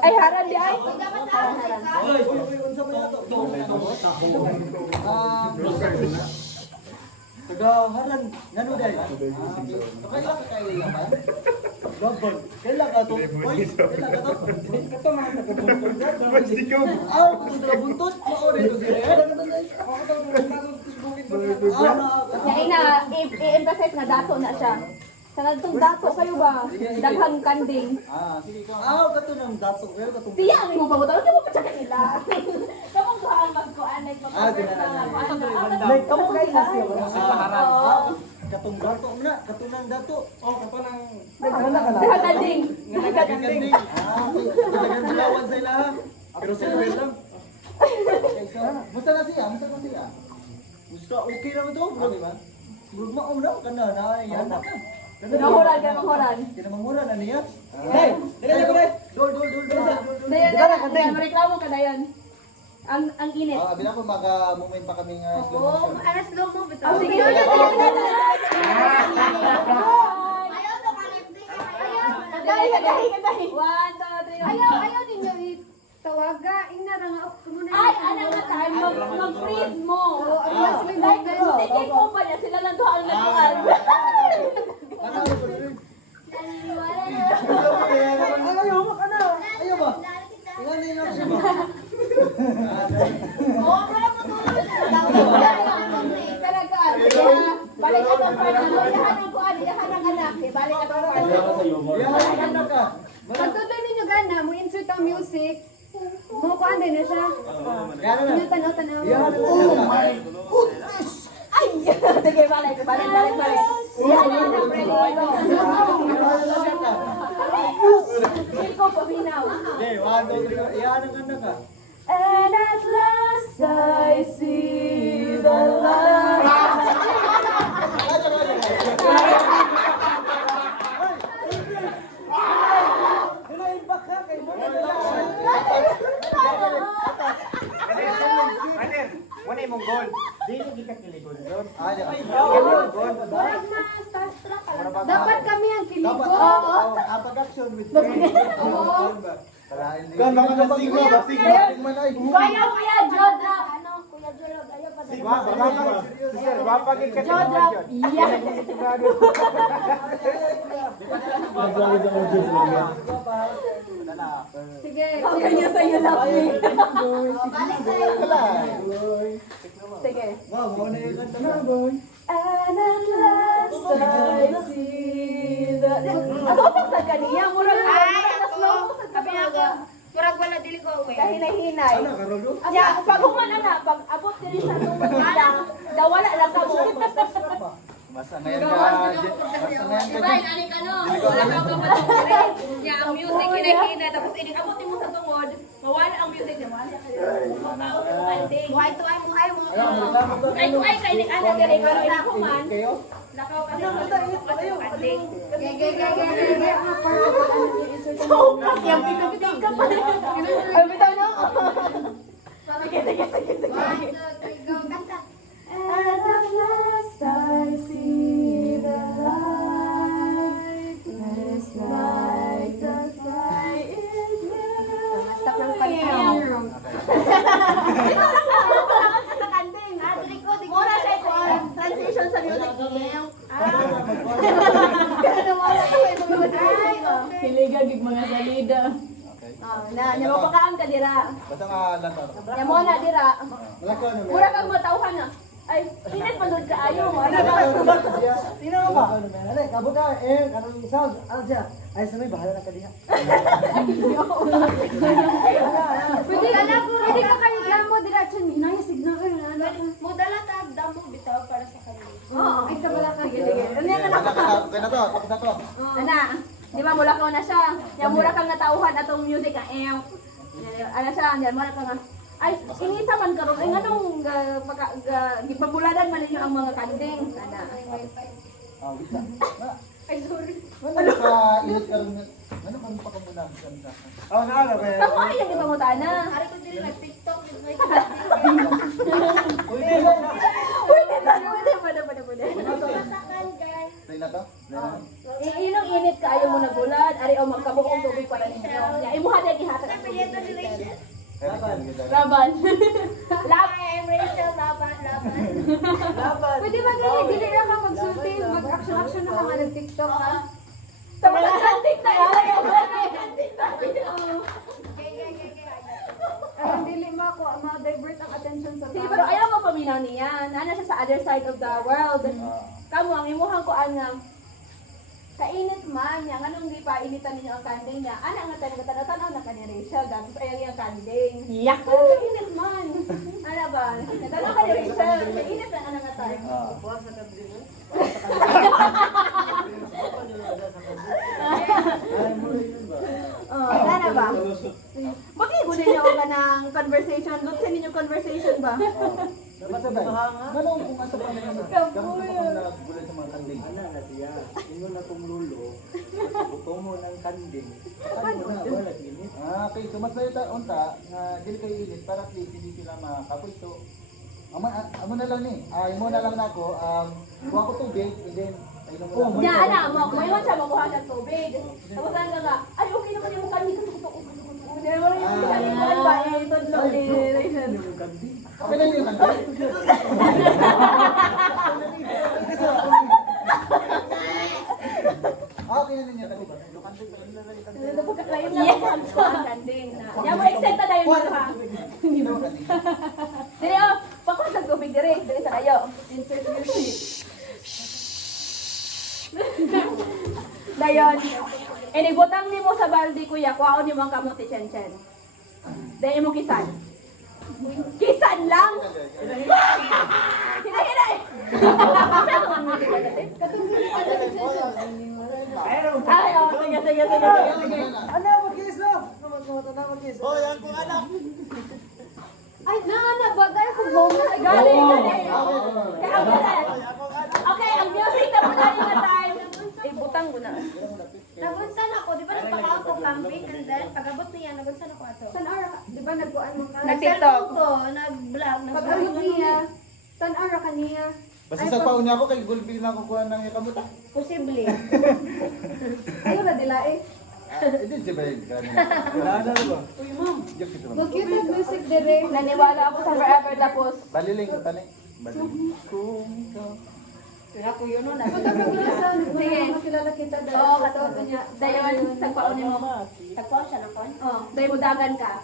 Ay, haran di ay. Tagaharan, ngano day? Kailan ka kailan ba? Gabon. Kailan ka to? Boys, kailan ka to? Kato man ka buntot. Ah, kung buntot, mao dito dire. Ya ina, i-emphasize nga dato na siya. Sa nagtong dato kayo ba? Daghang kanding. Sige ka. Ah, kato nang dato kayo katong. Siya ang mo bago tayo mo pa siya kanila. Kamong ko ang magkuan ay Like kamo kay Asya ba? Katong dato na, katong dato. Oh, katong daghang kanding. kanding. Talagang bilawan sa ila. Pero sa level lang. Musta na siya? Musta na siya? Musta okay naman to, bro, di ba? Bro, mauna ka na, yan na ka. Nahuran ka mahuran. Kinamangura na niya. Hey, dol. Dayan, reklamo ka dayan. Ang init. Bila ko mag-moment pa kami nga slow motion. Ano slow mo bitaw? Oh, sige. Ayaw to Kadahi. 1, 2, 3. Ayaw ninyo itawaga. Ina ra nga kuno Ay, ano nga tayo? Mag-freeze mo. mas may Like, bagay. hindi ko pa niya. Sila lang doon ang laguan. Ayaw mo ka na. Ayaw ba? Ilan na yun siya ba? Oo, wala mo tulog. Talagaan. Balik ka ng part na. Ilahan ng kuan. Ilahan ng anak. Balik ka ng part. Yan na ka. Pagtutoy ninyo gana, mo insert ang music. Mo ko ande na siya. Yan na. Inyo tanaw-tanaw. Yan na. Oh my goodness. Ay! Sige, balik. Ilahan ng anak. Ready, go. Feel ko paminaw. Okay, 1, 2, 3. Yan ang ganda ka. And at last I see the light. Wala mong goal. Dili kita kiligod doon. Wala na, starstruck ka lang. Dapat kami ang kiligo. Pag-action with friends. Kan baka nasigla, man ay. Kuya Jodra. Ano, Kuya Jorog, ayaw pa Wa pagit ka Jodra. Yeah. Sige. Kanya sa'yo lang. Balik sa'yo. Sige. Wow, mo na yung kanta na, boy. And at last I see the... Ako pa sa kaniya. Murag slow mo sa Sabi ako, murag wala dili ko away. Kahinay-hinay. Ano, Karolo? Ya, pag human ana, pag abot diri sa tungod nila, dawala lang ka mo. Basta na yan ka. Diba, inanin ka no? Wala ka kapatid. Ya, ang music kinakina. Tapos inikabutin mo sa tungod. Mawala ang music niya. Why to ay mo ay mo. Ay to ay kay nik ana diri pero ina ko man. Lakaw ka sa kanding. So, yung pitok-pitok ka pa. Ay, bitaw na ako. Sige. And at last I see the light. It's like the sky is blue. Stop lang pag-count. Sa kanding. Muna siya ko ang transition sa music. Hiligagig mga salida. Nya mo pa kaang kadira. Basta nga lantar. Nya mo na dira. Malaki ano, Mura kang matawhan na. Ay, init pa doon ka ayo mo. Tino ba? Ano, kabog ka, kanong sound, ano siya? Ay, sanay, bahala na ka diha. Pwede ka kayo mo diretso ni na signal ka na. Mo dala ta damo bitaw para sa kanila. Oo, ay kabala ka. Sige. Ano yan na? Okay na to, tapos na to. Ana, di ba mula ka na siya. Nya mura kang natawhan atong music ka. Ano siya, yan mura ka nga. Ay, inita man karon. Ay nganong gipabuladan man ninyo ang mga kanding. Ana. Wait na. Ay sorry. Ano ka, ilit ka rin. Ano ka pa ka muna? Oh, na, ba? Ako ay yung ipangutana. Ari ko dili nag TikTok like Pwede. Pwede. Masakan guys. Say na to? Inong init ka ayaw mo nagulad. Ari o magkabukong tubig para ninyo. Ya imuha din Laban. I'm Rachel, laban. Pwede ba ganyan? Dili na ka magsulti, mag-action-action na ka nga nag-tiktok ha? Tapos nag-trending tayo. Ang dili ma-divert ang attention sa Sige, pero ayaw mo paminaw niya. Nana siya sa other side of the world. Kamu, ang imuhang ko nga, kainit man niya, anong di pa initan ninyo ang kanding niya. Ana nga tayo tanaw na kani Rachel, tapos ayaw yung kanding. Yak! Kainit man. Ano ba? Tanaw ka ni Rachel, kainit na ano nga tayo. Sana ba? Bakit gunin niyo ka ng conversation? Lutsin ninyo conversation ba? Ganun kung asa pa na yun. Ganun kung nagulay sa mga kanding. Ana na siya. Ingon na kong lulo. Buto mo ng kanding. Ano na, wala minit. Okay, so mas mayo ta unta nga dili kay init para at least hindi sila makapoy. So amo na lang ni. Imo na lang nako. Kuha ko tubig and then ayun mo. Ya, ana mo, mayroon siya makuha ng tubig. Tapos ano nga, ay okay naman yung mukha niya kasi hindi mo rin yung pinalikuan ba? Eh, tudlo ni Rachel. Okay na yun. Okay na ninyo. Lain lang ako ang kanding na. Yan mo, excited na yun dito ha. Hindi na kanding. Dili oh, pakuha sa tubig dire, dili sa kayo. Insert music. Dayon. Inibutang ni mo sa balde kuya, kuhaon ni mo ang kamuti chen-chen. Dahil mo kisan. Kisan lang! Hinay! Ay, oh, sige. Ano, mag-kiss na? Mag-kiss. Oh, yan kung anak. Ay, na ba? Dahil ko moment. Galing. Okay, ang music na po tayo na time. Ibutang ko na. Nagunsan ako, di ba nagpakaw ko camping and then pag-abot niya, nagunsan ako ato. San ara ka? Di ba nagkuan mo ka? Nag-TikTok. Ko, nag-vlog, Pag-abot niya, san ara ka niya? Basta sa paon niya ako kay gulpi na kukuha ng ikamot. Posible. Ayaw na dila eh. Hindi siya ba yung gano'n? Wala na ba? Uy, ma'am. Yok ito Mag cute ang music dire. Naniwala ako sa forever tapos. Baliling ko tani. Baliling. Ako yun nun. Pagkakagulasan, makilala kita dahil. Oo, katulad niya. Dayon, sagpaon ni mo. Tagpuan siya ng kon. Oh, dayon mo dagan ka.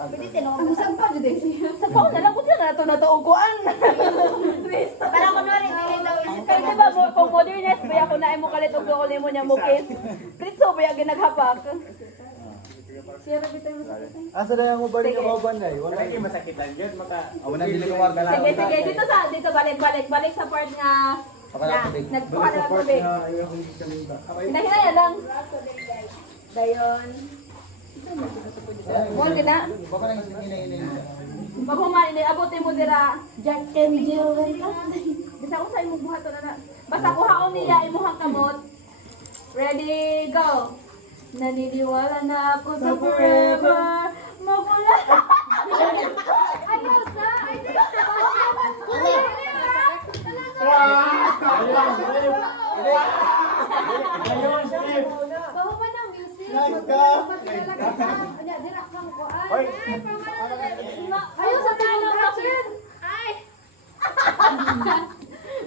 Pwede tinong. Ang saan pa dito siya? Sagpaon na lang ko siya na ito uguan. Para ko nari, hindi daw isip Kaya di ba, kung modernist, baya ko na mo kalit og ko mo niya mukis. Pritso, baya ginaghapak. Siya rin kita yung masakit. Asa na yung ubar Sige. niya kauban na eh? Wala Wala yung masakitan yun. Awan na dili ko warga lang. Sige, dito balik sa part nga nagkuha na ng tubig. Hinahinaya lang. Dayon. Buwan ka na. Baka nang hinay-hinay. Paghuman, abutin mo dira. Jack and Jill. Bisa ko sa imong buhat na na. Basta kuhaon niya imuhang kamot. Ready, go. Naniniwala na ako sa forever. Magula. Ayaw sa! Ay, di! Bawa pa ng music. Makilala kita. Anya, dira kang kuan. Ayaw sa tanong action. Ay!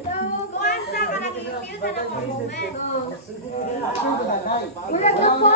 Kuhan sa ka nag-i-feel sa nang moment. Wala ka pa.